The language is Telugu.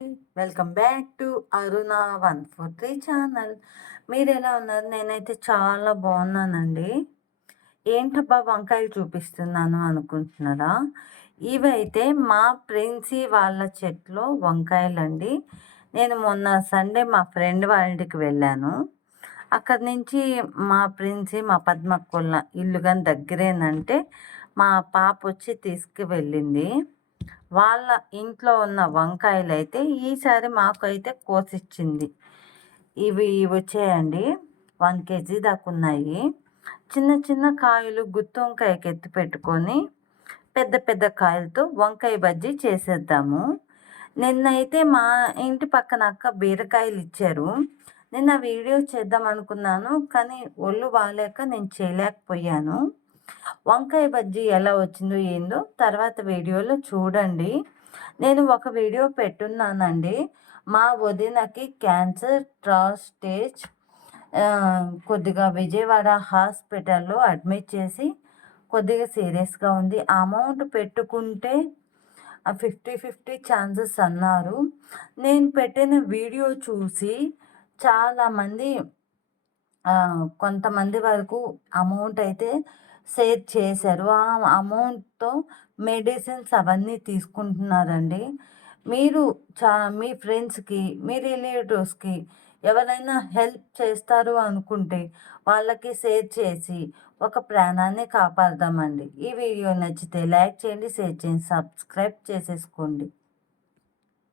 Welcome back to Aruna 143 channel. మీరెలా ఉన్నారు? నేనైతే చాలా బాగున్నానండి. ఏంటబ్బా వంకాయలు చూపిస్తున్నాను అనుకుంటున్నారా? ఇవైతే మా ప్రిన్సీ వాళ్ళ చెట్లో వంకాయలండి. నేను మొన్న సండే మా ఫ్రెండ్ వాళ్ళ ఇంటికి వెళ్ళాను. అక్కడి నుంచి మా ప్రిన్సీ, మా పద్మక్కోళ్ళ ఇల్లు గాని దగ్గరేనంటే మా పాప వచ్చి తీసుకువెళ్ళింది. వాళ్ళ ఇంట్లో ఉన్న వంకాయలైతే ఈసారి మాకైతే కోసిచ్చింది. ఇవి వచ్చాయండి. 1 కేజీ దాకా ఉన్నాయి. చిన్న చిన్న కాయలు గుత్తి వంకాయకి ఎత్తి పెట్టుకొని పెద్ద పెద్ద కాయలతో వంకాయ బజ్జీ చేసేద్దాము. నిన్నైతే మా ఇంటి పక్కన అక్క బీరకాయలు ఇచ్చారు. నిన్న వీడియో చేద్దాం అనుకున్నాను. కానీ ఒళ్ళు బాగాలేక నేను చేయలేకపోయాను. వంకాయ బజ్జీ ఎలా వచ్చిందో ఏందో తర్వాత వీడియోలో చూడండి. నేను ఒక వీడియో పెట్టున్నానండి. మా వదినకి క్యాన్సర్ థర్డ్ స్టేజ్, కొద్దిగా విజయవాడ హాస్పిటల్లో అడ్మిట్ చేసి కొద్దిగా సీరియస్గా ఉంది. అమౌంట్ పెట్టుకుంటే 50-50 ఛాన్సెస్ అన్నారు. నేను పెట్టిన వీడియో చూసి చాలామంది కొంతమంది వరకు అమౌంట్ అయితే షేర్ చేశారు. ఆ అమౌంట్‌తో మెడిసిన్స్ అవన్నీ తీసుకుంటున్నారండి. మీరు మీ ఫ్రెండ్స్‌కి, మీ రిలేటివ్స్‌కి ఎవరైనా హెల్ప్ చేస్తారు అనుకుంటే వాళ్ళకి షేర్ చేసి ఒక ప్రాణాన్ని కాపాడదామండి. ఈ వీడియో నచ్చితే లైక్ చేయండి, షేర్ చేయండి, సబ్స్క్రైబ్ చేసేసుకోండి.